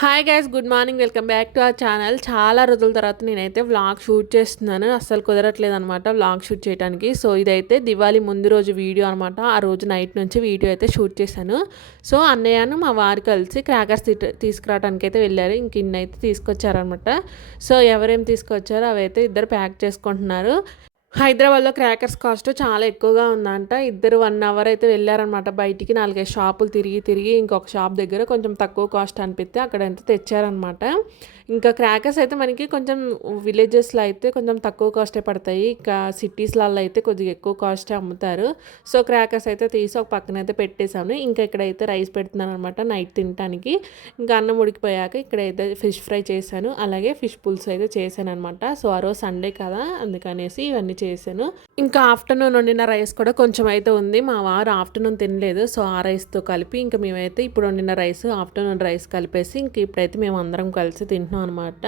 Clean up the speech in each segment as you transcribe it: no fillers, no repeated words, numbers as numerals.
Hi guys, good morning. Welcome back to our channel. చాలా రోజుల తర్వాత నేనైతే వ్లాగ్ షూట్ చేస్తున్నాను. అస్సలు కుదరట్లేదు అనమాట వ్లాగ్ షూట్ చేయడానికి. సో ఇదైతే దివాళీ ముందు రోజు వీడియో అనమాట. ఆ రోజు నైట్ నుంచి వీడియో అయితే షూట్ చేశాను. సో అన్నయ్యను మా వారు కలిసి క్రాకర్స్ తీసుకురావడానికి అయితే వెళ్ళారు. ఇంక ఇన్నైతే తీసుకొచ్చారనమాట. సో ఎవరేం తీసుకొచ్చారో అవైతే ఇద్దరు ప్యాక్ చేసుకుంటున్నారు. హైదరాబాద్లో క్రాకర్స్ కాస్ట్ చాలా ఎక్కువగా ఉందంట. ఇద్దరు 1 అవర్ అయితే వెళ్ళారనమాట బయటికి. 4-5 షాపులు తిరిగి ఇంకొక షాప్ దగ్గర కొంచెం తక్కువ కాస్ట్ అనిపిస్తే అక్కడంతా తెచ్చారనమాట. ఇంకా క్రాకర్స్ అయితే మనకి కొంచెం విలేజెస్లో అయితే కొంచెం తక్కువ కాస్టే పడతాయి. ఇంకా సిటీస్లలో అయితే కొద్దిగా ఎక్కువ కాస్టే అమ్ముతారు. సో క్రాకర్స్ అయితే తీసి ఒక పక్కన అయితే పెట్టేశాను. ఇంకా ఇక్కడైతే రైస్ పెడుతున్నాను అనమాట నైట్ తినడానికి. ఇంకా అన్నం ఉడికిపోయాక ఇక్కడైతే ఫిష్ ఫ్రై చేశాను, అలాగే ఫిష్ పులుసు అయితే చేశాను అనమాట. సో ఆ రోజు సండే కదా, అందుకనేసి ఇవన్నీ చేశాను. ఇంకా ఆఫ్టర్నూన్ వండిన రైస్ కూడా కొంచెం అయితే ఉంది. మా వారు ఆఫ్టర్నూన్ తినలేదు. సో ఆ రైస్తో కలిపి ఇంకా మేమైతే ఇప్పుడు వండిన రైస్ ఆఫ్టర్నూన్ రైస్ కలిపేసి ఇంక ఇప్పుడైతే మేము అందరం కలిసి తింటున్నాం అనమాట.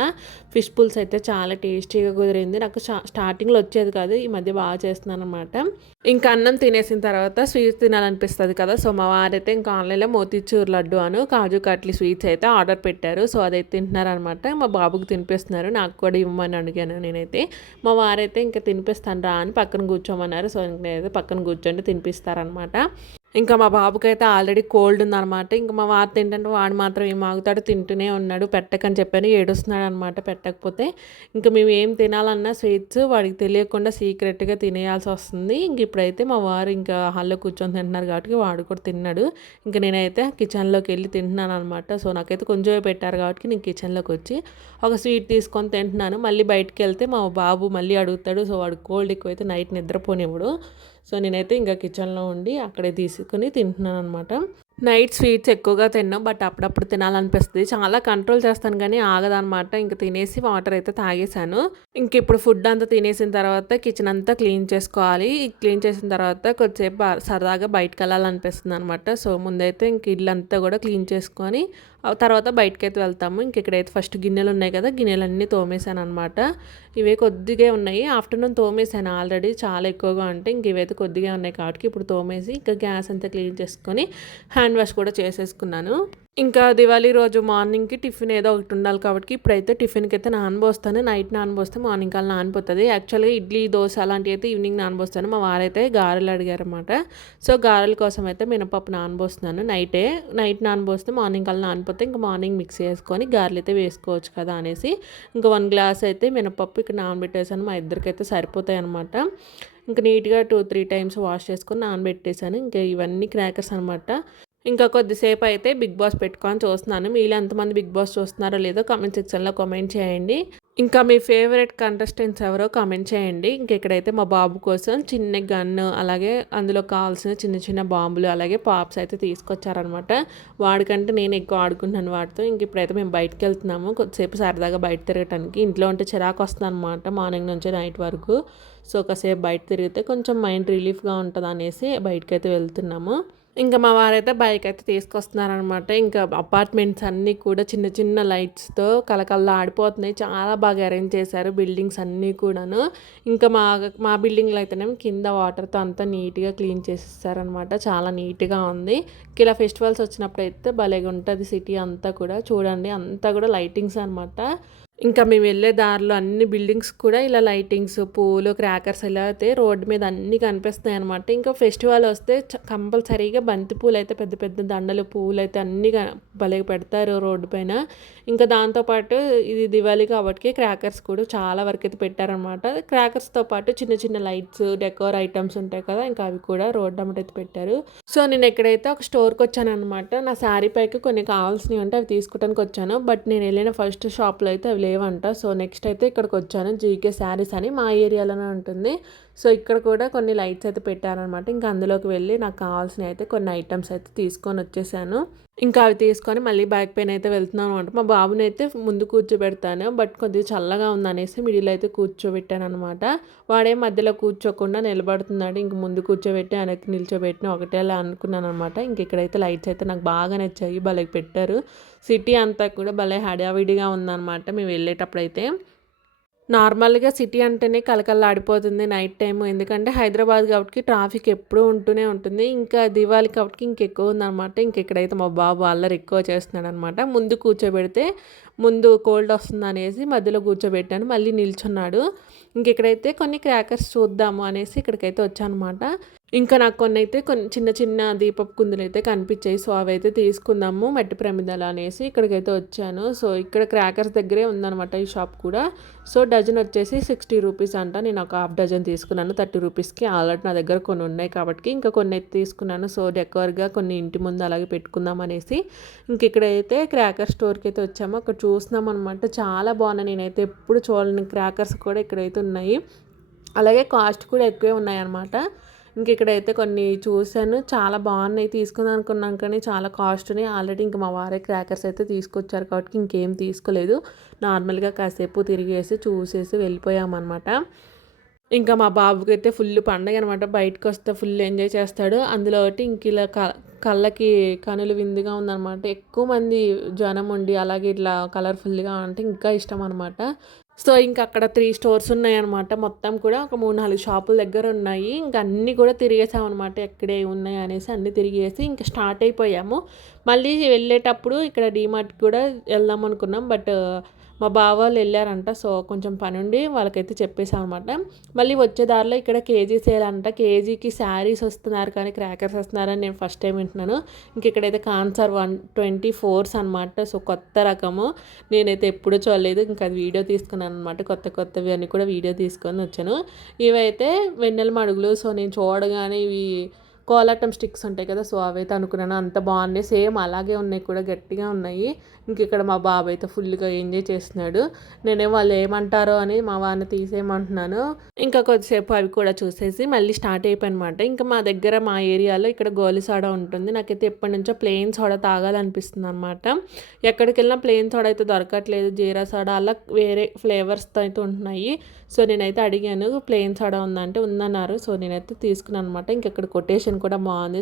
ఫిష్ పుల్స్ అయితే చాలా టేస్టీగా కుదిరింది. నాకు స్టార్టింగ్లో వచ్చేది కాదు, ఈ మధ్య బాగా చేస్తున్నాను అనమాట. ఇంకా అన్నం తినేసిన తర్వాత స్వీట్స్ తినాలనిపిస్తుంది కదా. సో మా వారైతే ఇంకా ఆన్లైన్లో మోతీచూర్ లడ్డు అను కాజు కట్లీ స్వీట్స్ అయితే ఆర్డర్ పెట్టారు. సో అదైతే తింటున్నారనమాట. మా బాబుకి తినిపిస్తున్నారు, నాకు కూడా ఇవ్వమని అడిగాను నేనైతే. మా వారైతే ఇంకా తినిపిస్తాను రా అని పక్కన కూర్చోమన్నారు. సో నేనైతే పక్కన కూర్చొని తినిపిస్తారనమాట. ఇంకా మా బాబుకైతే ఆల్రెడీ కోల్డ్ ఉందనమాట. ఇంకా మా వారు తింటుంటే వాడు మాత్రం ఏం ఆగుతాడు, తింటూనే ఉన్నాడు. పెట్టకని చెప్పాను, ఏడుస్తున్నాడు అనమాట పెట్టకపోతే. ఇంకా మేము ఏం తినాలన్నా స్వీట్స్ వాడికి తెలియకుండా సీక్రెట్గా తినేయాల్సి వస్తుంది. ఇంక ఇప్పుడైతే మా వారు ఇంకా హాల్లో కూర్చొని తింటున్నారు కాబట్టి వాడు కూడా తిన్నాడు. ఇంకా నేనైతే కిచెన్లోకి వెళ్ళి తింటున్నాను అనమాట. సో నాకైతే కొంచెమే పెట్టారు కాబట్టి నేను కిచెన్లోకి వచ్చి ఒక స్వీట్ తీసుకొని తింటున్నాను. మళ్ళీ బయటికి వెళ్తే మా బాబు మళ్ళీ అడుగుతాడు. సో వాడు కోల్డ్ ఎక్కువైతే నైట్ నిద్రపోనివ్వడు. సో నేనైతే ఇంకా కిచెన్లో ఉండి అక్కడే తీసుకుని తింటున్నాను అనమాట. నైట్ స్వీట్స్ ఎక్కువగా తిన్నాం, బట్ అప్పుడప్పుడు తినాలనిపిస్తుంది. చాలా కంట్రోల్ చేస్తాను కానీ ఆగదనమాట. ఇంక తినేసి వాటర్ అయితే తాగేశాను. ఇంక ఇప్పుడు ఫుడ్ అంతా తినేసిన తర్వాత కిచెన్ అంతా క్లీన్ చేసుకోవాలి. క్లీన్ చేసిన తర్వాత కొద్దిసేపు సరదాగా బయటకు వెళ్ళాలనిపిస్తుంది అనమాట. సో ముందైతే ఇంక ఇల్లు అంతా కూడా క్లీన్ చేసుకొని తర్వాత బయటకైతే వెళ్తాము. ఇంక ఇక్కడైతే ఫస్ట్ గిన్నెలు ఉన్నాయి కదా, గిన్నెలన్నీ తోమేశాను అనమాట. ఇవే కొద్దిగా ఉన్నాయి, ఆఫ్టర్నూన్ తోమేశాను ఆల్రెడీ. చాలా ఎక్కువగా ఉంటే ఇంక ఇవైతే కొద్దిగా ఉన్నాయి కాబట్టి ఇప్పుడు తోమేసి ఇంకా గ్యాస్ అంతా క్లీన్ చేసుకొని హ్యాండ్ వాష్ కూడా చేసేసుకున్నాను. ఇంకా దివాళీ రోజు మార్నింగ్కి టిఫిన్ ఏదో ఒకటి ఉండాలి కాబట్టి ఇప్పుడైతే టిఫిన్కి అయితే నానబోస్తాను. నైట్ నానబోస్తే మార్నింగ్ కల్లా నానిపోతుంది. యాక్చువల్గా ఇడ్లీ దోశ అలాంటివి అయితే ఈవినింగ్ నానబోస్తాను. మా వారైతే గారెలు అడిగారన్నమాట. సో గారెల కోసం అయితే మినపప్పు నానబోస్తున్నాను. నైట్ నానబోస్తే మార్నింగ్ కల్లా నానిపోతే ఇంకా మార్నింగ్ మిక్స్ చేసుకొని గారెలు అయితే వేసుకోవచ్చు కదా అనేసి ఇంకా 1 గ్లాస్ అయితే మినపప్పు ఇక్కడ నానబెట్టేసాను. మా ఇద్దరికైతే సరిపోతాయి అనమాట. ఇంకా నీట్గా 2-3 టైమ్స్ వాష్ చేసుకొని నానబెట్టేశాను. ఇంకా ఇవన్నీ క్రాకర్స్ అనమాట. ఇంకా కొద్దిసేపు అయితే బిగ్ బాస్ పెట్టుకొని చూస్తున్నాను. మీలో ఎంతమంది బిగ్ బాస్ చూస్తున్నారో లేదో కామెంట్ సెక్షన్లో కామెంట్ చేయండి. ఇంకా మీ ఫేవరెట్ కంటెస్టెంట్స్ ఎవరో కామెంట్ చేయండి. ఇంక ఇక్కడైతే మా బాబు కోసం చిన్న గన్ను, అలాగే అందులో కావాల్సిన చిన్న చిన్న బాంబులు, అలాగే పాప్స్ అయితే తీసుకొచ్చారనమాట. వాడికంటే నేను ఎక్కువ ఆడుకుంటున్నాను వాటితో. ఇంక ఇప్పుడైతే మేము బయటకు వెళ్తున్నాము కొద్దిసేపు సరదాగా బయట తిరగటానికి. ఇంట్లో ఉంటే చిరాకు వస్తుంది అనమాట మార్నింగ్ నుంచి నైట్ వరకు. సో ఒకసేపు బయట తిరిగితే కొంచెం మైండ్ రిలీఫ్గా ఉంటుంది అనేసి బయటకైతే వెళ్తున్నాము. ఇంకా మా వారైతే బైక్ అయితే తీసుకొస్తున్నారనమాట. ఇంకా అపార్ట్మెంట్స్ అన్నీ కూడా చిన్న చిన్న లైట్స్తో కలకల్లా ఆడిపోతున్నాయి. చాలా బాగా అరేంజ్ చేశారు బిల్డింగ్స్ అన్నీ కూడాను. ఇంకా మా బిల్డింగ్లో అయితేనేమో కింద వాటర్తో అంతా నీట్గా క్లీన్ చేసేసారనమాట. చాలా నీట్గా ఉంది. ఇలా ఫెస్టివల్స్ వచ్చినప్పుడు అయితే భలేగా ఉంటుంది సిటీ అంతా కూడా. చూడండి అంతా కూడా లైటింగ్స్ అనమాట. ఇంకా మేము వెళ్ళే దారిలో అన్ని బిల్డింగ్స్ కూడా ఇలా లైటింగ్స్, పూలు, క్రాకర్స్ ఇలా అయితే రోడ్డు మీద అన్నీ కనిపిస్తున్నాయి అనమాట. ఇంకా ఫెస్టివల్ వస్తే కంపల్సరీగా బంతి పూలు అయితే పెద్ద పెద్ద దండలు పూలు అయితే అన్నీ భలే పెడతారు రోడ్డు పైన. ఇంకా దాంతోపాటు ఇది దివాళీ కాబట్టి క్రాకర్స్ కూడా చాలా వరకు అయితే పెట్టారనమాట. క్రాకర్స్తో పాటు చిన్న చిన్న లైట్స్, డెకోర్ ఐటమ్స్ ఉంటాయి కదా, ఇంకా అవి కూడా రోడ్డు అమ్మట అయితే పెట్టారు. సో నేను ఎక్కడైతే ఒక స్టోర్కి వచ్చాను అనమాట. నా శారీ పైకి కొన్ని కావాల్సినవి ఉంటే అవి తీసుకోవడానికి వచ్చాను. బట్ నేను వెళ్ళిన ఫస్ట్ షాప్లో అయితే అవి లేవంట. సో నెక్స్ట్ అయితే ఇక్కడికి వచ్చాను. జీకే శారీస్ అని మా ఏరియాలోనే ఉంటుంది. సో ఇక్కడ కూడా కొన్ని లైట్స్ అయితే పెట్టారనమాట. ఇంకా అందులోకి వెళ్ళి నాకు కావాల్సినవి అయితే కొన్ని ఐటమ్స్ అయితే తీసుకొని వచ్చేసాను. ఇంకా అవి తీసుకొని మళ్ళీ బ్యాక్ పైన అయితే వెళ్తున్నాను అనమాట. మా బాబుని అయితే ముందు కూర్చోబెడతాను, బట్ కొద్దిగా చల్లగా ఉందనేసి మిడిల్ అయితే కూర్చోబెట్టాను అనమాట. వాడే మధ్యలో కూర్చోకుండా నిలబడుతున్నాడు. ఇంక ముందు కూర్చోబెట్టి వెనక్కి నిల్చోబెట్టిన ఒకటే అలా అనుకున్నాను అనమాట. ఇంక ఇక్కడైతే లైట్స్ అయితే నాకు బాగా నచ్చాయి, భలే పెట్టారు. సిటీ అంతా కూడా భలే హడావిడిగా ఉందన్నమాట మేము వెళ్ళేటప్పుడు అయితే. నార్మల్‌గా సిటీ అంటేనే కళకళలాడిపోతుంది నైట్ టైము. ఎందుకంటే హైదరాబాద్ కాబట్టి ట్రాఫిక్ ఎప్పుడూ ఉంటూనే ఉంటుంది. ఇంకా దివాళీ కాబట్టి ఇంకెక్కువ ఉందనమాట. ఇక్కడైతే మా బాబు అల్లరి ఎక్కువ చేస్తున్నాడనమాట. ముందు కూర్చోబెడితే ముందు కోల్డ్ వస్తుందనేసి మధ్యలో కూర్చోబెట్టాను. మళ్ళీ నిల్చున్నాడు. ఇక్కడైతే కొన్ని క్రాకర్స్ చూద్దాము అనేసి ఇక్కడికైతే వచ్చానమాట. ఇంకా నాకు కొన్ని చిన్న చిన్న దీపపు కుందులైతే కనిపించాయి. సో అవైతే తీసుకుందాము మట్టి ప్రమిదలు అనేసి ఇక్కడికైతే వచ్చాను. సో ఇక్కడ క్రాకర్స్ దగ్గరే ఉందనమాట ఈ షాప్ కూడా. సో డజన్ వచ్చేసి 60 రూపీస్ అంట. నేను ఒక హాఫ్ డజన్ తీసుకున్నాను 30 రూపీస్కి. ఆల్రెడీ నా దగ్గర కొన్ని ఉన్నాయి కాబట్టి ఇంకా కొన్ని అయితే తీసుకున్నాను. సో డెకర్గా కొన్ని ఇంటి ముందు అలాగే పెట్టుకుందాం అనేసి ఇక్కడైతే క్రాకర్ స్టోర్కి అయితే వచ్చాము. అక్కడ చూస్తున్నాం అనమాట. చాలా బాగున్నాయి. నేనైతే ఎప్పుడు చూడలేని క్రాకర్స్ కూడా ఇక్కడైతే ఉన్నాయి. అలాగే కాస్ట్ కూడా ఎక్కువే ఉన్నాయి అన్నమాట. ఇక్కడైతే కొన్ని చూశాను. చాలా బాగున్నాయి. తీసుకుందాం అనుకున్నాం కానీ చాలా కాస్ట్ ఉన్నాయి. ఆల్రెడీ మా వారే క్రాకర్స్ అయితే తీసుకొచ్చారు కాబట్టి ఇంకేం తీసుకోలేదు. నార్మల్గా కాసేపు తిరిగేసి చూసేసి వెళ్ళిపోయామన్నమాట. ఇంకా మా బాబుకి అయితే ఫుల్ పండగ అనమాట. బయటకు వస్తే ఫుల్ ఎంజాయ్ చేస్తాడు. అందులో ఒకటి ఇలా కళ్ళకి కనులు విందుగా ఉందన్నమాట. ఎక్కువ మంది జనం ఉండి అలాగే ఇట్లా కలర్ఫుల్గా అంటే ఇంకా ఇష్టం అనమాట. సో అక్కడ 3 స్టోర్స్ ఉన్నాయన్నమాట. మొత్తం కూడా ఒక 3-4 షాపుల దగ్గర ఉన్నాయి. అన్నీ కూడా తిరిగేసామన్నమాట. ఎక్కడే ఉన్నాయి అనేసి అన్నీ తిరిగేసి స్టార్ట్ అయిపోయాము. మళ్ళీ వెళ్ళేటప్పుడు ఇక్కడ డీమార్ట్ కూడా వెళ్దాం అనుకున్నాం. బట్ మా బావ వాళ్ళు వెళ్ళారంట. సో కొంచెం పని ఉండి వాళ్ళకైతే చెప్పేసాం అనమాట. మళ్ళీ వచ్చే దారిలో ఇక్కడ కేజీ సేల్ అంట. కేజీకి శారీస్ వస్తున్నారు కానీ క్రాకర్స్ వస్తున్నారని నేను ఫస్ట్ టైం వింటున్నాను. ఇక్కడైతే కాన్సర్ 124 అనమాట. సో కొత్త రకము. నేనైతే ఎప్పుడూ చూడలేదు. అది వీడియో తీసుకున్నాను అనమాట. కొత్తవి అన్నీ కూడా వీడియో తీసుకొని వచ్చాను. ఇవైతే వెన్నెల మడుగులు. సో నేను చూడగానే ఇవి కోలాటం స్టిక్స్ ఉంటాయి కదా. సో అవైతే అనుకున్నాను. అంత బాగున్నాయి. సేమ్ అలాగే ఉన్నాయి కూడా, గట్టిగా ఉన్నాయి. ఇక్కడ మా బాబు అయితే ఫుల్గా ఎంజాయ్ చేస్తున్నాడు. నేనేమో వాళ్ళు ఏమంటారో అని మా వాడిని తీసేయమంటున్నాను. కొద్దిసేపు అవి కూడా చూసేసి మళ్ళీ స్టార్ట్ అయిపోయానమాట. మా దగ్గర మా ఏరియాలో ఇక్కడ గోలి సోడా ఉంటుంది. నాకైతే ఎప్పటి నుంచో ప్లెయిన్ సోడా తాగాలనిపిస్తుంది అనమాట. ఎక్కడికి వెళ్ళినా ప్లెయిన్ సోడా అయితే దొరకట్లేదు. జీరా సోడా అలా వేరే ఫ్లేవర్స్తో అయితే ఉంటున్నాయి. సో నేనైతే అడిగాను ప్లెయిన్ సోడా ఉందంటే ఉందన్నారు. సో నేనైతే తీసుకున్నాను అనమాట. ఇక్కడ కొటేషన్ కూడా బాగుంది.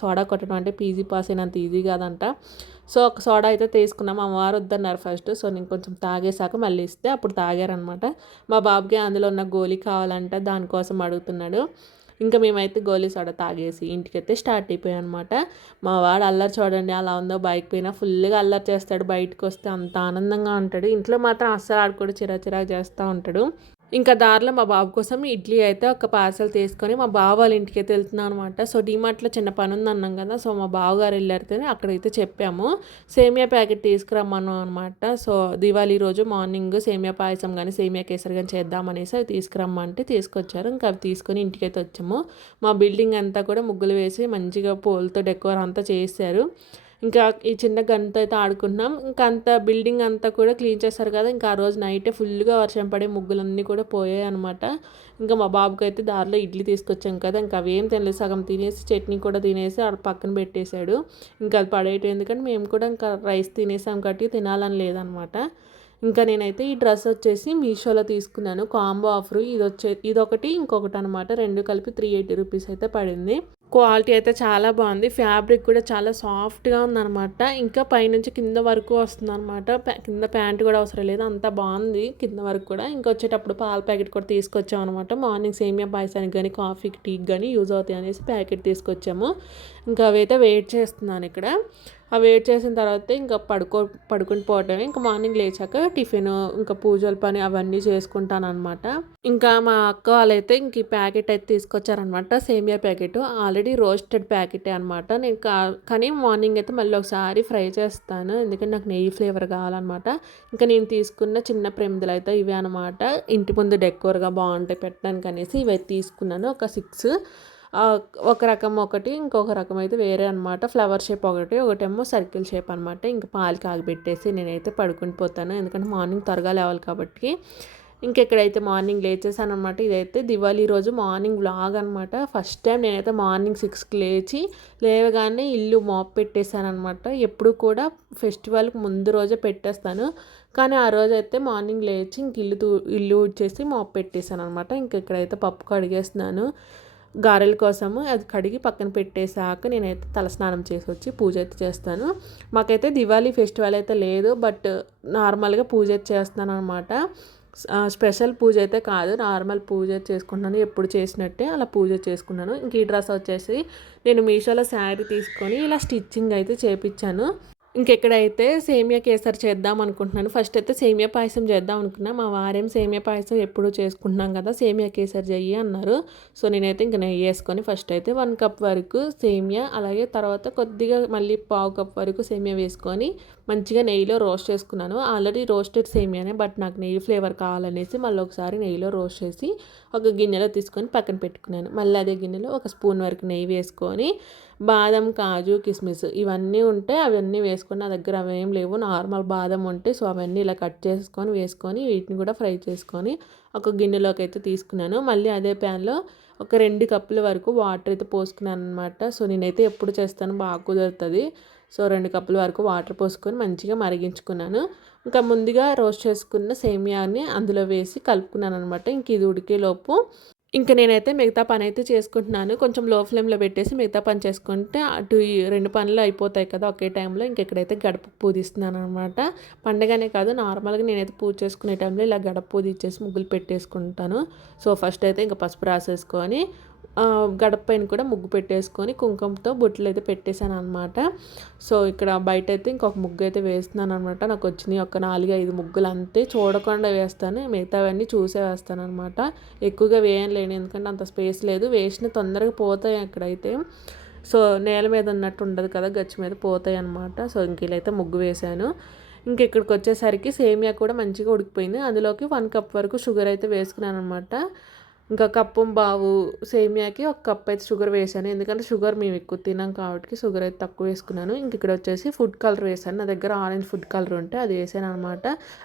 సోడా కొట్టడం అంటే పీజీ పాస్ అయినంత ఈజీ కాదంట. సో ఒక సోడా అయితే తీసుకున్నాం. మా వారు వద్దన్నారు ఫస్ట్. సో నేను కొంచెం తాగేసాక మళ్ళీ ఇస్తే అప్పుడు తాగారనమాట. మా బాబుకి అందులో ఉన్న గోలీ కావాలంట, దానికోసం అడుగుతున్నాడు. మేమైతే గోలీ సోడా తాగేసి ఇంటికైతే స్టార్ట్ అయిపోయాం అనమాట. మా వాడు అల్లరి చూడండి అలా ఉందో. బైక్ పైన ఫుల్గా అల్లరి చేస్తాడు. బయటకు వస్తే అంత ఆనందంగా ఉంటాడు. ఇంట్లో మాత్రం అస్సలు ఆడుకోడు, చిరాచిరాకు చేస్తూ ఉంటాడు. దారిలో మా బాబు కోసం ఇడ్లీ అయితే ఒక పార్సల్ తీసుకొని మా బావ వాళ్ళ ఇంటికి అయితే వెళ్తున్నాను అనమాట. సో డీమార్ట్లో చిన్న పని ఉంది అన్నాం కదా. సో మా బావగారు వెళ్ళారితే అక్కడైతే చెప్పాము సేమియా ప్యాకెట్ తీసుకురమ్మను అనమాట. సో దివాళీ రోజు మార్నింగ్ సేమియా పాయసం కానీ సేమియా కేసరి కానీ చేద్దామనేసి అవి తీసుకురమ్మంటే తీసుకొచ్చారు. అవి తీసుకొని ఇంటికైతే వచ్చాము. మా బిల్డింగ్ అంతా కూడా ముగ్గులు వేసి మంచిగా పూలతో డెకోర్ అంతా చేశారు. ఈ చిన్న గన్తో అయితే ఆడుకుంటున్నాం. అంత బిల్డింగ్ అంతా కూడా క్లీన్ చేస్తారు కదా. ఆ రోజు నైటే ఫుల్గా వర్షం పడే ముగ్గులన్నీ కూడా పోయాయి అనమాట. మా బాబుకి అయితే దారిలో ఇడ్లీ తీసుకొచ్చాం కదా. అవి ఏం తినలేదు. సగం తినేసి చట్నీ కూడా తినేసి ఆడ పక్కన పెట్టేశాడు. అది పడేయటం ఎందుకంటే మేము కూడా రైస్ తినేసాం కాబట్టి తినాలని లేదనమాట. నేనైతే ఈ డ్రెస్ వచ్చేసి మీషోలో తీసుకున్నాను. కాంబో ఆఫర్ ఇదొకటి ఇంకొకటి అనమాట. రెండు కలిపి 380 రూపీస్ అయితే పడింది. క్వాలిటీ అయితే చాలా బాగుంది. ఫ్యాబ్రిక్ కూడా చాలా సాఫ్ట్గా ఉందన్నమాట. పైనుంచి కింద వరకు వస్తుందన్నమాట. కింద ప్యాంట్ కూడా అవసరం లేదు, అంత బాగుంది కింద వరకు కూడా. వచ్చేటప్పుడు పాల ప్యాకెట్ కూడా తీసుకొచ్చాం అనమాట. మార్నింగ్ సేమియా పాయసానికి కానీ కాఫీకి టీకి కానీ యూజ్ అవుతాయి అనేసి ప్యాకెట్ తీసుకొచ్చాము. అవైతే వెయిట్ చేస్తున్నాను ఇక్కడ. వెయిట్ చేసిన తర్వాత పడుకుని పోవటమే. మార్నింగ్ లేచాక టిఫిన్ పూజల పని అవన్నీ చేసుకుంటాను అనమాట. మా అక్క వాళ్ళైతే ఈ ప్యాకెట్ అయితే తీసుకొచ్చారనమాట. సేమియా ప్యాకెట్ ఆల్రెడీ రోస్టెడ్ ప్యాకెటే అనమాట. నేను కానీ మార్నింగ్ అయితే మళ్ళీ ఒకసారి ఫ్రై చేస్తాను, ఎందుకంటే నాకు నెయ్యి ఫ్లేవర్ కావాలన్నమాట. నేను తీసుకున్న చిన్న ప్రమిదలు అయితే ఇవే అనమాట. ఇంటి ముందు డెకోర్గా బాగుంటాయి పెట్టడానికి అనేసి ఇవైతే తీసుకున్నాను. ఒక 6 ఒక రకం ఒకటి, ఇంకొక రకం అయితే వేరే అనమాట. ఫ్లవర్ షేప్ ఒకటేమో సర్కిల్ షేప్ అనమాట. పాలు కాగబెట్టేసి నేనైతే పడుకుని పోతాను, ఎందుకంటే మార్నింగ్ త్వరగా లేవాలి కాబట్టి. ఇక్కడైతే మార్నింగ్ లేచేసాను అనమాట. ఇదైతే దివాళీ రోజు మార్నింగ్ వ్లాగ్ అనమాట. ఫస్ట్ టైం నేనైతే మార్నింగ్ 6కి లేవగానే ఇల్లు మాప్ పెట్టేశాను అనమాట. ఎప్పుడు కూడా ఫెస్టివల్కి ముందు రోజే పెట్టేస్తాను, కానీ ఆ రోజు అయితే మార్నింగ్ లేచి ఇల్లు ఊడ్చేసి మాప్ పెట్టేశాను అనమాట. ఇక్కడైతే పప్పు కడిగేస్తున్నాను గారెల కోసము. అది కడిగి పక్కన పెట్టేశాక నేనైతే తలస్నానం చేసి వచ్చి పూజ అయితే చేస్తాను. మాకైతే దివాళీ ఫెస్టివల్ అయితే లేదు, బట్ నార్మల్గా పూజ అయితే చేస్తాను అనమాట. స్పెషల్ పూజ అయితే కాదు, నార్మల్ పూజ చేసుకుంటున్నాను, ఎప్పుడు చేసినట్టే అలా పూజ చేసుకున్నాను. ఇంక ఈ డ్రెస్ వచ్చేసి నేను మీషోలో శారీ తీసుకొని ఇలా స్టిచ్చింగ్ అయితే చేపించాను. ఇంకెక్కడైతే సేమియా కేసరి చేద్దాం అనుకుంటున్నాను. ఫస్ట్ అయితే సేమియా పాయసం చేద్దాం అనుకున్నా. మా వారేం సేమియా పాయసం ఎప్పుడూ చేసుకుంటున్నాం కదా, సేమియా కేసరి చెయ్యి అన్నారు. సో నేనైతే ఇంక నెయ్యి వేసుకొని ఫస్ట్ అయితే 1 కప్ వరకు సేమియా, అలాగే తర్వాత కొద్దిగా మళ్ళీ పావు కప్ వరకు సేమియా వేసుకొని మంచిగా నెయ్యిలో రోస్ట్ చేసుకున్నాను. ఆల్రెడీ రోస్టెడ్ సేమియానే, బట్ నాకు నెయ్యి ఫ్లేవర్ కావాలనేసి మళ్ళీ ఒకసారి నెయ్యిలో రోస్ట్ చేసి ఒక గిన్నెలో తీసుకొని పక్కన పెట్టుకున్నాను. మళ్ళీ అదే గిన్నెలో ఒక స్పూన్ వరకు నెయ్యి వేసుకొని బాదం, కాజు, కిస్మిస్ ఇవన్నీ ఉంటే అవన్నీ వేసుకొని, నా దగ్గర అవేం లేవు, నార్మల్ బాదం ఉంటే సో అవన్నీ ఇలా కట్ చేసుకొని వేసుకొని వీటిని కూడా ఫ్రై చేసుకొని ఒక గిన్నెలోకి అయితే తీసుకున్నాను. మళ్ళీ అదే ప్యాన్లో ఒక 2 కప్పుల వరకు వాటర్ అయితే పోసుకున్నాను అనమాట. సో నేనైతే ఎప్పుడు చేస్తాను, బాగా కుదురుతుంది. సో 2 కప్పుల వరకు వాటర్ పోసుకొని మంచిగా మరిగించుకున్నాను. ఇంకా ముందుగా రోస్ట్ చేసుకున్న సేమియాని అందులో వేసి కలుపుకున్నాను అనమాట. ఇంక ఇది ఉడికేలోపు ఇంక నేనైతే మిగతా పని అయితే చేసుకుంటున్నాను. కొంచెం లో ఫ్లేమ్లో పెట్టేసి మిగతా పని చేసుకుంటే అటు ఈ 2 పనులు అయిపోతాయి కదా ఒకే టైంలో. ఇంకెక్కడైతే గడప పూజిస్తున్నాను అనమాట. పండగనే కాదు, నార్మల్గా నేనైతే పూజ చేసుకునే టైంలో ఇలా గడప పూజ ఇచ్చేసి ముగ్గులు పెట్టేసుకుంటాను. సో ఫస్ట్ అయితే ఇంకా పసుపు రాసేసుకొని గడప పైన కూడా ముగ్గు పెట్టేసుకొని కుంకుమతో బొట్లు అయితే పెట్టేశాను అనమాట. సో ఇక్కడ బయట అయితే ఇంకొక ముగ్గు అయితే వేస్తున్నాను అనమాట. నాకు వచ్చినాయి ఒక 4-5 ముగ్గులు అంతే, చూడకుండా వేస్తాను, మిగతావన్నీ చూసే వేస్తాను అనమాట. ఎక్కువగా వేయలేను ఎందుకంటే అంత స్పేస్ లేదు, వేసిన తొందరగా పోతాయి అక్కడైతే. సో నేల మీద ఉన్నట్టు ఉండదు కదా, గచ్చు మీద పోతాయి అనమాట. సో ఇంక ఇలా అయితే ముగ్గు వేశాను. ఇక్కడికి వచ్చేసరికి సేమియా కూడా మంచిగా ఉడికిపోయింది. అందులోకి 1 కప్ వరకు షుగర్ అయితే వేసుకున్నాను అనమాట. ఇంకా కప్పు బావు సేమియాకి 1 కప్ అయితే షుగర్ వేసాను, ఎందుకంటే షుగర్ మేము ఎక్కువ తినాం కాబట్టి షుగర్ అయితే తక్కువ వేసుకున్నాను. ఇక్కడ వచ్చేసి ఫుడ్ కలర్ వేసాను, నా దగ్గర ఆరెంజ్ ఫుడ్ కలర్ ఉంటే అది వేసాను అనమాట.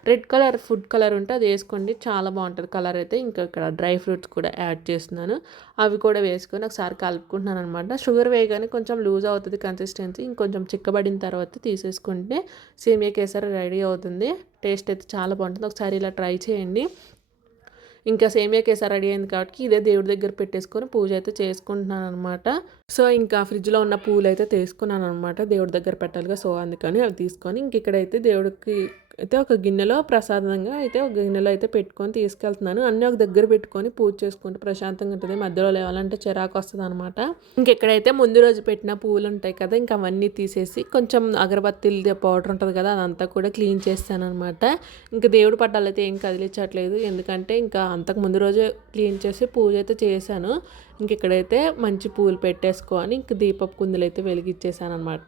రెడ్ కలర్ ఫుడ్ కలర్ ఉంటే అది వేసుకోండి, చాలా బాగుంటుంది కలర్ అయితే. ఇంకా ఇక్కడ డ్రై ఫ్రూట్స్ కూడా యాడ్ చేస్తున్నాను, అవి కూడా వేసుకొని ఒకసారి కలుపుకుంటున్నాను అనమాట. షుగర్ వేయగానే కొంచెం లూజ్ అవుతుంది కన్సిస్టెన్సీ, ఇంకొంచెం చిక్కబడిన తర్వాత తీసేసుకుంటే సేమియా కేసరి రెడీ అవుతుంది. టేస్ట్ అయితే చాలా బాగుంటుంది, ఒకసారి ఇలా ట్రై చేయండి. ఇంకా సేమియా కేసరి రెడీ అయింది కాబట్టి ఇదే దేవుడి దగ్గర పెట్టేసుకొని పూజ అయితే చేసుకుంటున్నాను అనమాట. సో ఇంకా ఫ్రిడ్జ్లో ఉన్న పూలు అయితే తీసుకున్నాను అనమాట, దేవుడి దగ్గర పెట్టాలిగా. సో అందుకని అవి తీసుకొని ఇక్కడైతే దేవుడికి అయితే ఒక గిన్నెలో ప్రసాదంగా అయితే ఒక గిన్నెలో అయితే పెట్టుకొని తీసుకెళ్తున్నాను. అన్నీ ఒక దగ్గర పెట్టుకొని పూజ చేసుకుంటే ప్రశాంతంగా ఉంటుంది, మధ్యలో లేవాలంటే చిరాకు వస్తుంది అనమాట. ఇంకెక్కడైతే ముందు రోజు పెట్టిన పూలు ఉంటాయి కదా, ఇంకా అవన్నీ తీసేసి కొంచెం అగరబత్తిల పౌడర్ ఉంటుంది కదా, అదంతా కూడా క్లీన్ చేస్తాను అనమాట. ఇంకా దేవుడి పట్టాలు అయితే ఏం కదిలించట్లేదు, ఎందుకంటే ఇంకా అంతకు ముందు రోజే క్లీన్ చేసి పూజ అయితే చేశాను. ఇక్కడైతే మంచి పూలు పెట్టేసుకొని ఇంక దీపపు కుందులు అయితే వెలిగించేసాను అనమాట.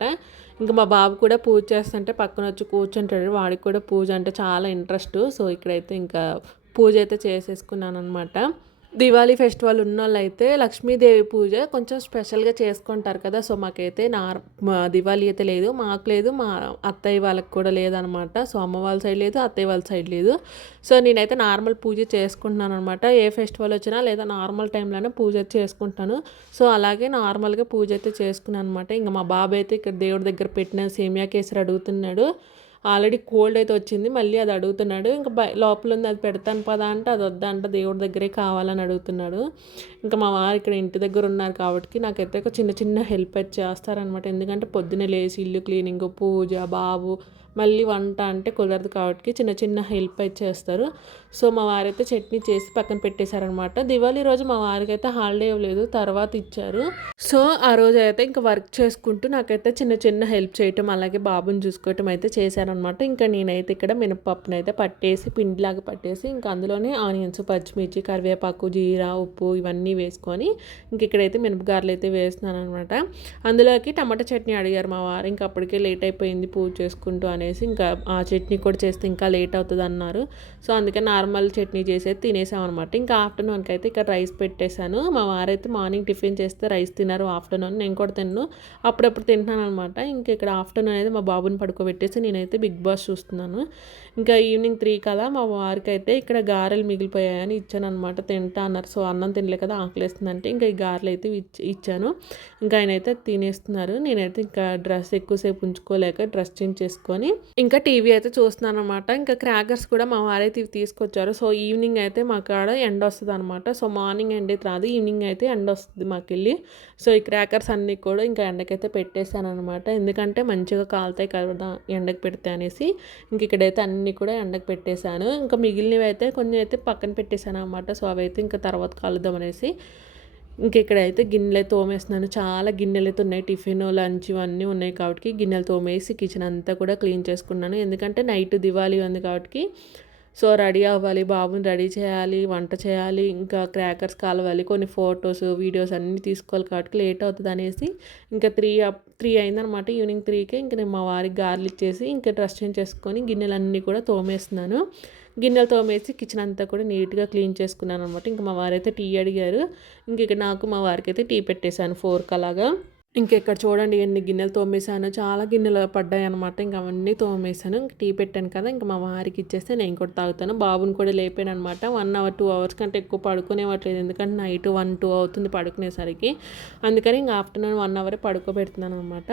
ఇంకా మా బాబు కూడా పూజ చేస్తుంటే పక్కన వచ్చి కూర్చుంటాడు, వాడికి కూడా పూజ అంటే చాలా ఇంట్రెస్ట్. సో ఇక్కడైతే ఇంకా పూజ అయితే చేసేసుకున్నాను అనమాట. దివాళీ ఫెస్టివల్ ఉన్న వాళ్ళైతే లక్ష్మీదేవి పూజ కొంచెం స్పెషల్గా చేసుకుంటారు కదా. సో మాకైతే దివాళీ అయితే లేదు, మాకు లేదు, మా అత్తయ్య వాళ్ళకి కూడా లేదనమాట. సో అమ్మ వాళ్ళ సైడ్ లేదు, అత్తయ్య వాళ్ళ సైడ్ లేదు. సో నేనైతే నార్మల్ పూజ చేసుకుంటున్నాను అనమాట. ఏ ఫెస్టివల్ వచ్చినా లేదా నార్మల్ టైంలోనే పూజ చేసుకుంటాను. సో అలాగే నార్మల్గా పూజ అయితే చేసుకున్నాను అనమాట. ఇంకా మా బాబు అయితే ఇక్కడ దేవుడి దగ్గర పెట్టిన సేమియా కేసరి అడుగుతున్నాడు. ఆల్రెడీ కోల్డ్ అయితే వచ్చింది, మళ్ళీ అది అడుగుతున్నాడు. ఇంకా లోపల ఉంది, అది పెడతాను పదా అంటే అది వద్దంట, దేవుడి దగ్గరే కావాలని అడుగుతున్నాడు. ఇంకా మా వారు ఇక్కడ ఇంటి దగ్గర ఉన్నారు కాబట్టి నాకైతే ఒక చిన్న చిన్న హెల్ప్ అయితే చేస్తారనమాట. ఎందుకంటే పొద్దున్నే లేచి ఇల్లు క్లీనింగ్, పూజ, బాబు, మళ్ళీ వంట అంటే కుదరదు కాబట్టి చిన్న చిన్న హెల్ప్ అయితే చేస్తారు. సో మా వారైతే చట్నీ చేసి పక్కన పెట్టేశారనమాట. దివాళీ రోజు మా వారికి అయితే హాలిడే ఇవ్వలేదు, తర్వాత ఇచ్చారు. సో ఆ రోజు అయితే ఇంకా వర్క్ చేసుకుంటూ నాకైతే చిన్న చిన్న హెల్ప్ చేయటం, అలాగే బాబుని చూసుకోవటం అయితే చేశారనమాట. ఇంకా నేనైతే ఇక్కడ మినపప్పును అయితే పట్టేసి పిండిలాగా పట్టేసి ఇంకా అందులోనే ఆనియన్స్, పచ్చిమిర్చి, కరివేపాకు, జీరా, ఉప్పు ఇవన్నీ వేసుకొని ఇక్కడైతే మినపగారలు అయితే వేస్తున్నాను అనమాట. అందులోకి టమాటా చట్నీ అడిగారు మా వారు, ఇంకా అప్పటికే లేట్ అయిపోయింది పూజ చేసుకుంటూ అనేసి ఇంకా ఆ చట్నీ కూడా చేస్తే ఇంకా లేట్ అవుతుంది అన్నారు. సో అందుకే నార్మల్ చట్నీ చేసేది తినేసాం అనమాట. ఇంకా ఆఫ్టర్నూన్కి అయితే ఇక్కడ రైస్ పెట్టేశాను. మా వారైతే మార్నింగ్ టిఫిన్ చేస్తే రైస్ తిన్నారు, ఆఫ్టర్నూన్ నేను కూడా తిన్నాను, అప్పుడప్పుడు తింటున్నాను అనమాట. ఇంకా ఇక్కడ ఆఫ్టర్నూన్ అయితే మా బాబుని పడుకోబెట్టేసి నేనైతే బిగ్ బాస్ చూస్తున్నాను. ఇంకా ఈవినింగ్ 3 కదా మా వారికి అయితే ఇక్కడ గారెలు మిగిలిపోయాయని ఇచ్చాను అనమాట, తింటా అన్నారు. సో అన్నం తినలే కదా, ఆకలేస్తుందంటే ఇంకా ఈ గారెలు అయితే ఇచ్చాను. ఇంకా ఆయన అయితే తినేస్తున్నారు. నేనైతే ఇంకా డ్రెస్ ఎక్కువసేపు ఉంచుకోలేక డ్రెస్ చేంజ్ చేసుకొని ఇంకా టీవీ అయితే చూస్తున్నాననమాట. ఇంకా క్రాకర్స్ కూడా మా వారైతే ఇవి తీసుకొచ్చారు. సో, ఈవినింగ్ అయితే మా కాడ ఎండొస్తదనమాట. సో, మార్నింగ్ ఎండైతే రాదు. ఈవినింగ్ అయితే ఎండొస్తది మాకెళ్ళి. సో, ఈ క్రాకర్స్ అన్నీ కూడా ఇంకా ఎండకైతే పెట్టేసాననమాట. ఎందుకంటే మంచిగా కాలుతాయి కదా ఎండకి పెడితే అనేసి. ఇంక ఇక్కడైతే అన్నీ కూడా ఎండకు పెట్టేశాను. ఇంకా మిగిలినవి అయితే కొన్ని అయితే పక్కన పెట్టేశాననమాట. సో, అవైతే ఇంకా తర్వాత కాలుద్దాం అనేసి ఇంక ఇక్కడైతే గిన్నెలు తోమేస్తున్నాను. చాలా గిన్నెలైతే ఉన్నాయి. టిఫిన్, లంచ్ ఇవన్నీ ఉన్నాయి కాబట్టి గిన్నెలు తోమేసి కిచెన్ అంతా కూడా క్లీన్ చేసుకున్నాను. ఎందుకంటే నైట్ దివాళీ ఉంది కాబట్టి సో రెడీ అవ్వాలి, బాబుని రెడీ చేయాలి, వంట చేయాలి, ఇంకా క్రాకర్స్ కాలవాలి, కొన్ని ఫొటోస్, వీడియోస్ అన్నీ తీసుకోవాలి కాబట్టి లేట్ అవుతుంది అనేసి ఇంకా 3 అయిందనమాట. ఈవినింగ్ 3కే ఇంక నేను మా వారికి గారెలు ఇచ్చేసి ఇంకా డ్రెస్ చేంజ్ చేసుకొని గిన్నెలన్నీ కూడా తోమేస్తున్నాను. గిన్నెలు తోమేసి కిచెన్ అంతా కూడా నీట్గా క్లీన్ చేసుకున్నాను అనమాట. ఇంకా మా వారైతే టీ అడిగారు. ఇంక ఇక్కడ నాకు మా వారికి అయితే టీ పెట్టేశాను 4కి అలాగా. ఇంకెక్కడ చూడండి ఎన్ని గిన్నెలు తోమేశాను. చాలా గిన్నెలు పడ్డాయన్నమాట. ఇంక అవన్నీ తోమేశాను. ఇంక టీ పెట్టాను కదా, ఇంక మా వారికి ఇచ్చేస్తే నేను కూడా తాగుతాను. బాబుని కూడా లేపాను అనమాట. 1 అవర్ 2 అవర్స్ కంటే ఎక్కువ పడుకునేవట్లేదు. ఎందుకంటే నైట్ 1 2 అవుతుంది పడుకునేసరికి. అందుకని ఇంక ఆఫ్టర్నూన్ 1 అవరే పడుకోబెడుతున్నాను అనమాట.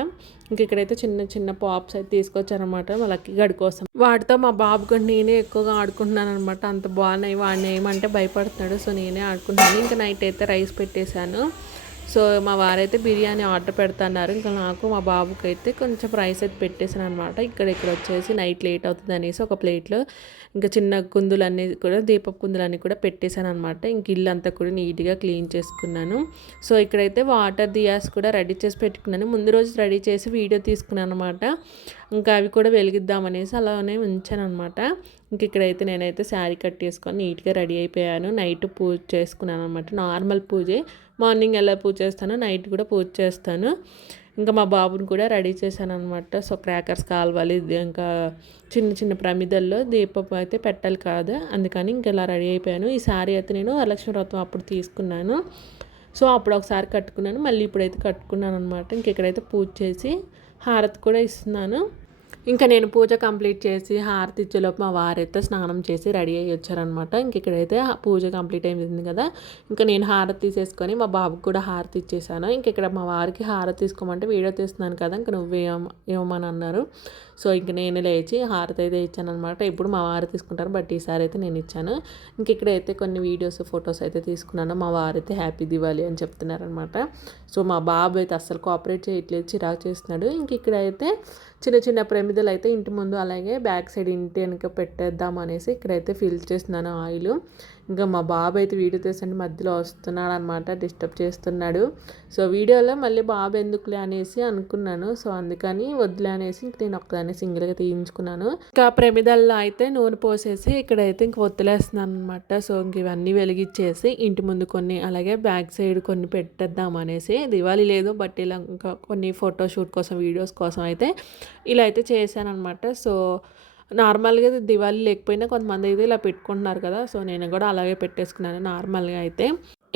ఇంక ఇక్కడైతే చిన్న చిన్న పాప్స్ అయితే తీసుకొచ్చారనమాట మా లక్కీ గడి కోసం. వాటితో మా బాబు కూడా నేనే ఎక్కువగా ఆడుకుంటున్నాను అనమాట. అంత బాగున్నాయి. వాడిని ఏమంటే భయపడుతున్నాడు. సో నేనే ఆడుకుంటున్నాను. ఇంకా నైట్ అయితే రైస్ పెట్టేశాను. సో మా వారైతే బిర్యానీ ఆర్డర్ పెడతాన్నారు. ఇంకా నాకు మా బాబుకి అయితే కొంచెం రైస్ అయితే పెట్టేసాను అనమాట. ఇక్కడ వచ్చేసి నైట్ లేట్ అవుతుంది అనేసి ఒక ప్లేట్లో ఇంకా చిన్న కుందులన్నీ కూడా దీపపు కుందులన్నీ కూడా పెట్టేశాను అనమాట. ఇంక ఇల్లు అంతా కూడా నీట్గా క్లీన్ చేసుకున్నాను. సో ఇక్కడైతే వాటర్ దియాస్ కూడా రెడీ చేసి పెట్టుకున్నాను. ముందు రోజు రెడీ చేసి వీడియో తీసుకున్నాను అనమాట. ఇంకా అవి కూడా వెలిగిద్దామనేసి అలానే ఉంచాను అనమాట. ఇంక ఇక్కడైతే నేనైతే శారీ కట్టేసుకొని నీట్గా రెడీ అయిపోయాను. నైట్ పూజ చేసుకున్నాను అనమాట. నార్మల్ పూజే. మార్నింగ్ ఎలా పూజ చేస్తానో నైట్ కూడా పూజ చేస్తాను. ఇంకా మా బాబుని కూడా రెడీ చేశాను అనమాట. సో క్రాకర్స్ కావాలి, ఇంకా చిన్న చిన్న ప్రమిదల్లో దీపం అయితే పెట్టాలి కాదు, అందుకని ఇంక ఇలా రెడీ అయిపోయాను. ఈ శారీ అయితే నేను వరలక్ష్మి వ్రతం అప్పుడు తీసుకున్నాను. సో అప్పుడు ఒకసారి కట్టుకున్నాను, మళ్ళీ ఇప్పుడైతే కట్టుకున్నాను అనమాట. ఇంక ఇక్కడైతే పూజ చేసి హారతి కూడా ఇస్తున్నాను. ఇంకా నేను పూజ కంప్లీట్ చేసి హారతి ఇచ్చేలోపు మా వారైతే స్నానం చేసి రెడీ అయ్యి వచ్చారనమాట. ఇంక ఇక్కడైతే పూజ కంప్లీట్ అయింది కదా, ఇంకా నేను హారతి తీసేసుకొని మా బాబుకి కూడా హారతి ఇచ్చేసాను. ఇంక ఇక్కడ మా వారికి హారతి తీసుకోమంటే వీడియో తీస్తున్నాను కదా, ఇంక నువ్వు ఇవ్వమని అన్నారు. సో ఇంక నేను లేచి హారతి అయితే ఇచ్చాను అనమాట. ఇప్పుడు మా వారు తీసుకుంటారు, బట్ ఈసారి అయితే నేను ఇచ్చాను. ఇంక ఇక్కడైతే కొన్ని వీడియోస్, ఫొటోస్ అయితే తీసుకున్నాను. మా వారైతే హ్యాపీ దివాళీ అని చెప్తున్నారనమాట. సో మా బాబు అయితే అస్సలు కోఆపరేట్ చేయట్లేదు, చిరాకు చేస్తున్నాడు. ఇంక ఇక్కడైతే చిన్న చిన్న ప్రమిదలు అయితే ఇంటి ముందు, అలాగే బ్యాక్ సైడ్ ఇంటి వెనక పెట్టేద్దాం అనేసి ఇక్కడైతే ఫిల్ చేస్తున్నాను ఆయిల్. ఇంకా మా బాబు అయితే వీడియో తీసండి మధ్యలో వస్తున్నాడు అనమాట, డిస్టర్బ్ చేస్తున్నాడు. సో వీడియోలో మళ్ళీ బాబు ఎందుకులే అనేసి అనుకున్నాను. సో అందుకని వద్దులే అనేసి ఇంక నేను ఒక్కదాన్ని సింగిల్గా తీయించుకున్నాను. ఇంకా ప్రమిదల్లో అయితే నూనె పోసేసి ఇక్కడైతే ఇంక వదిలేస్తున్నాను అనమాట. సో ఇంక ఇవన్నీ వెలిగించేసి ఇంటి ముందు కొన్ని, అలాగే బ్యాక్ సైడ్ కొన్ని పెట్టేద్దాం అనేసి. దివాళీ లేదు బట్ ఇలా ఇంకా కొన్ని ఫోటోషూట్ కోసం, వీడియోస్ కోసం అయితే ఇలా అయితే చేశాను అనమాట. సో నార్మల్గా దివాళీ లేకపోయినా కొంతమంది అయితే ఇలా పెట్టుకుంటున్నారు కదా, సో నేను కూడా అలాగే పెట్టేసుకున్నాను నార్మల్గా అయితే.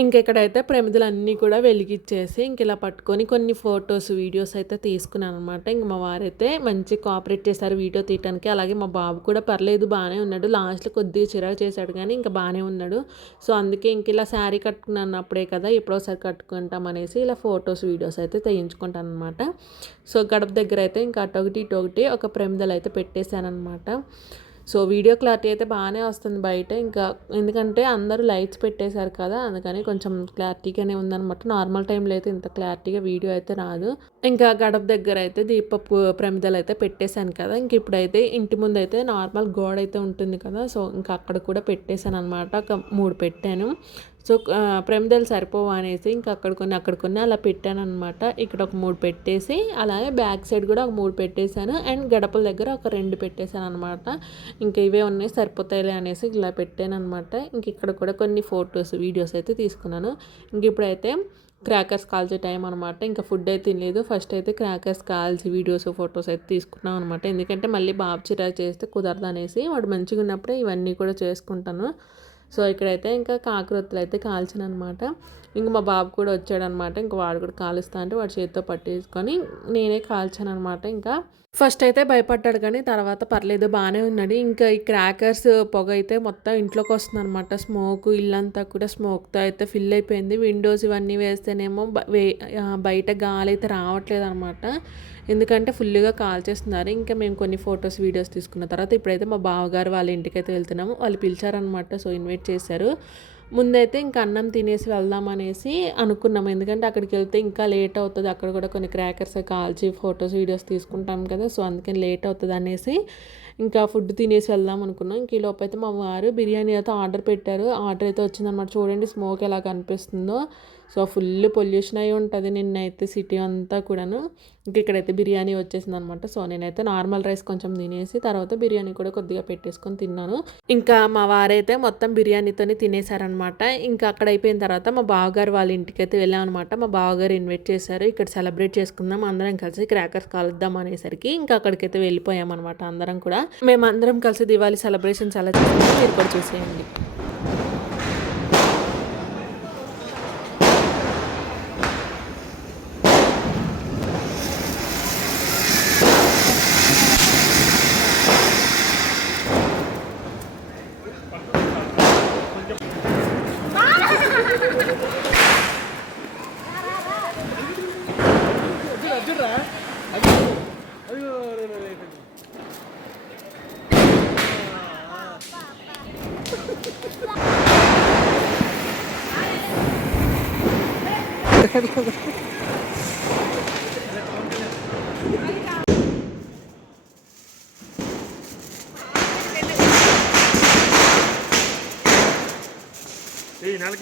ఇంకెక్కడైతే ప్రమిదలన్నీ కూడా వెలిగించేసి ఇంక ఇలా పట్టుకొని కొన్ని ఫొటోస్, వీడియోస్ అయితే తీసుకున్నాను అనమాట. ఇంక మా వారైతే మంచి కోఆపరేట్ చేశారు వీడియో తీయడానికి. అలాగే మా బాబు కూడా పర్లేదు, బాగానే ఉన్నాడు. లాస్ట్లో కొద్దిగా చిరాకు చేశాడు కానీ ఇంకా బాగానే ఉన్నాడు. సో అందుకే ఇంక ఇలా శారీ కట్టుకున్నాను అప్పుడే కదా, ఎప్పుడోసారి కట్టుకుంటాం అనేసి ఇలా ఫొటోస్, వీడియోస్ అయితే తీయించుకుంటాను అనమాట. సో గడప దగ్గర అయితే ఇంకా అటొకటి ఇటొకటి ఒక ప్రమిదలు అయితే పెట్టేశాను అనమాట. సో వీడియో క్లారిటీ అయితే బాగానే వస్తుంది బయట, ఇంకా ఎందుకంటే అందరూ లైట్స్ పెట్టేశారు కదా, అందుకని కొంచెం క్లారిటీగానే ఉందన్నమాట. నార్మల్ టైంలో అయితే ఇంత క్లారిటీగా వీడియో అయితే రాదు. ఇంకా గడప దగ్గర అయితే దీపపు ప్రమిదలు అయితే పెట్టేశాను కదా, ఇంక ఇప్పుడైతే ఇంటి ముందు అయితే నార్మల్ గోడ అయితే ఉంటుంది కదా, సో ఇంకా అక్కడ కూడా పెట్టేశాను అనమాట. ఒక 3 పెట్టాను. సో ప్రమిదలు సరిపోవు అనేసి ఇంకా అక్కడ కొన్ని అలా పెట్టాను అనమాట. ఇక్కడ ఒక 3 పెట్టేసి అలాగే బ్యాక్ సైడ్ కూడా ఒక 3 పెట్టేశాను. అండ్ గడపల దగ్గర ఒక 2 పెట్టేశాను అనమాట. ఇంకా ఇవే ఉన్నాయి సరిపోతాయిలే అనేసి ఇలా పెట్టాను అనమాట. ఇంక ఇక్కడ కూడా కొన్ని ఫొటోస్, వీడియోస్ అయితే తీసుకున్నాను. ఇంక ఇప్పుడైతే క్రాకర్స్ కాల్చే టైం అనమాట. ఇంకా ఫుడ్ అయితే తినలేదు. ఫస్ట్ అయితే క్రాకర్స్ కాల్చి వీడియోస్, ఫొటోస్ అయితే తీసుకున్నాం అనమాట. ఎందుకంటే మళ్ళీ బాబు చిరాకు చేస్తే కుదరదు అనేసి, వాడు మంచిగా ఉన్నప్పుడే ఇవన్నీ కూడా చేసుకుంటాను. సో ఇక్కడైతే ఇంకా కాకరొత్తులు అయితే కాల్చాను అనమాట. ఇంక మా బాబు కూడా వచ్చాడనమాట. ఇంక వాడు కూడా కాలుస్తా అంటే వాడు చేతితో పట్టేసుకొని నేనే కాల్చాను అనమాట. ఇంకా ఫస్ట్ అయితే భయపడ్డాడు కానీ తర్వాత పర్లేదు బాగానే ఉన్నాడు. ఇంకా ఈ క్రాకర్స్ పొగ అయితే మొత్తం ఇంట్లోకి వస్తుందనమాట. స్మోక్ ఇల్లంతా కూడా స్మోక్తో అయితే ఫిల్ అయిపోయింది. విండోస్ ఇవన్నీ వేస్తేనేమో బయట గాలి అయితే రావట్లేదు అనమాట. ఎందుకంటే ఫుల్గా కాల్చేస్తున్నారు. ఇంకా మేము కొన్ని ఫొటోస్ వీడియోస్ తీసుకున్న తర్వాత ఇప్పుడైతే మా బావగారు వాళ్ళ ఇంటికైతే వెళ్తున్నాము. వాళ్ళు పిలిచారనమాట. సో ఇన్వైట్ చేశారు. ముందైతే ఇంకా అన్నం తినేసి వెళ్దామనేసి అనుకున్నాము. ఎందుకంటే అక్కడికి వెళ్తే ఇంకా లేట్ అవుతుంది. అక్కడ కూడా కొన్ని క్రాకర్స్ కాల్చి ఫొటోస్ వీడియోస్ తీసుకుంటాం కదా. సో అందుకని లేట్ అవుతుంది అనేసి ఇంకా ఫుడ్ తినేసి వెళ్దాం అనుకున్నాం. ఇంక ఈ లోపు అయితే మా వారు బిర్యానీ అయితే ఆర్డర్ పెట్టారు. ఆర్డర్ అయితే వచ్చిందనమాట. చూడండి స్మోక్ ఎలా కనిపిస్తుందో. సో ఫుల్ పొల్యూషన్ అయి ఉంటుంది నిన్నైతే సిటీ అంతా కూడాను. ఇంక ఇక్కడైతే బిర్యానీ వచ్చేసింది అనమాట. సో నేనైతే నార్మల్ రైస్ కొంచెం తినేసి తర్వాత బిర్యానీ కూడా కొద్దిగా పెట్టేసుకొని తిన్నాను. ఇంకా మా వారైతే మొత్తం బిర్యానీతోనే తినేసారనమాట. ఇంకా అక్కడ అయిపోయిన తర్వాత మా బావగారు వాళ్ళ ఇంటికి అయితే వెళ్ళాం అనమాట. మా బావగారు ఇన్వైట్ చేశారు. ఇక్కడ సెలబ్రేట్ చేసుకుందాం అందరం కలిసి క్రాకర్స్ కాలుద్దాం అనేసరికి ఇంకా అక్కడికైతే వెళ్ళిపోయాం అనమాట. అందరం కూడా మేమందరం కలిసి దివాళీ సెలబ్రేషన్స్ ఎలా చేసుకుంటాం మీరు కూడా చూసేయండి.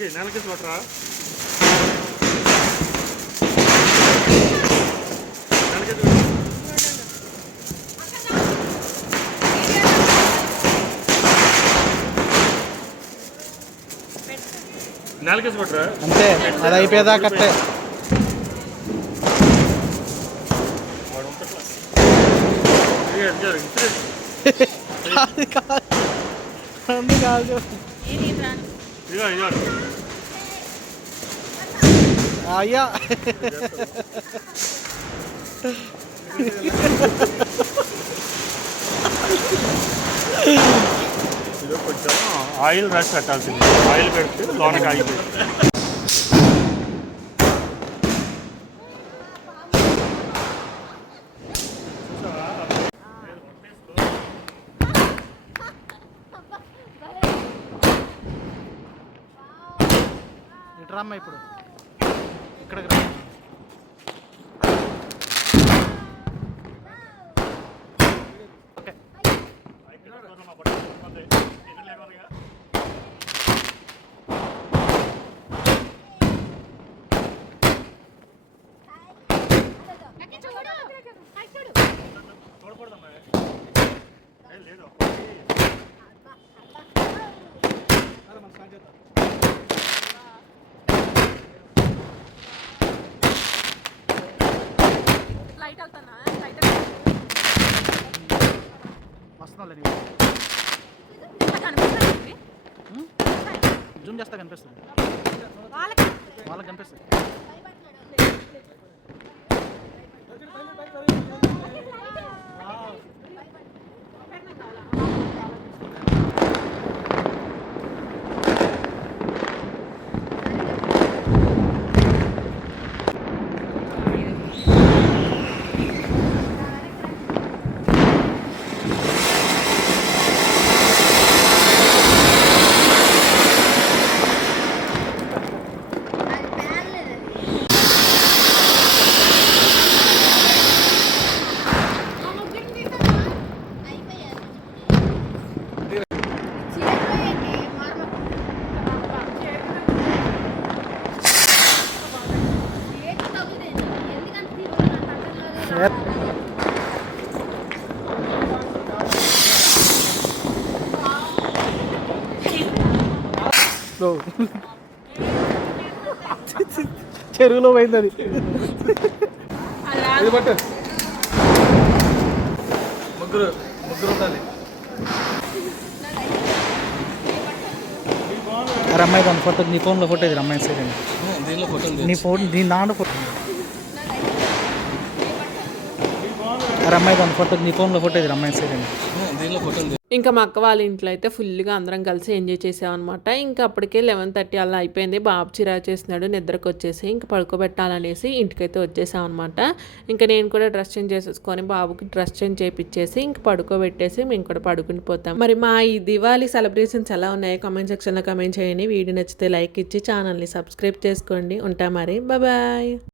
నెలకి చూడరా నెలకి చూడరా అంతే అది అయిపోయేదా కట్టే కాదు అయ్యా కొంచెం ఆయిల్ రాసి పెట్టాల్సింది. ఆయిల్ పెడితే లోనకి ఆగిపోయింది. ఇట్రామ్మ ఇప్పుడు ఇక్కడికి రా. ఓకే చూడకూడదమ్మా లేదు జూమ్ చేస్తా కనిపిస్తుంది వాళ్ళకి కనిపిస్తుంది. చెరువులో పోయింది అది. ముగ్గురు ఉండాలి. అమ్మాయి ఫోటో నీ ఫోన్లో ఫోటో ఇది అమ్మాయి సైడ్ నీ ఫోన్ దీని దాంట్లో ఫోటో అమ్మాయి దాని ఫోటో నీ ఫోన్లో ఫోటో ఇది అమ్మాయి సైడ్ ఇంకా మా అక్క వాళ్ళ ఇంట్లో అయితే ఫుల్గా అందరం కలిసి ఎంజాయ్ చేసామన్నమాట. ఇంకా అప్పటికే 11:30 అలా అయిపోయింది. బాబు చిరా చేస్తున్నాడు, నిద్రకు వచ్చేసి ఇంకా పడుకోబెట్టాలనేసి ఇంటికైతే వచ్చేసామన్నమాట. ఇంకా నేను కూడా డ్రెస్ చేంజ్ చేసేసుకొని బాబుకి డ్రెస్ చేంజ్ చేయించేసి ఇంక పడుకోబెట్టేసి మేము కూడా పడుకుని పోతాం. మరి మా ఈ దివాళీ సెలబ్రేషన్స్ ఎలా ఉన్నాయో కామెంట్ సెక్షన్లో కామెంట్ చేయండి. వీడియో నచ్చితే లైక్ ఇచ్చి ఛానల్ని సబ్స్క్రైబ్ చేసుకోండి. ఉంటా మరి, బాయ్.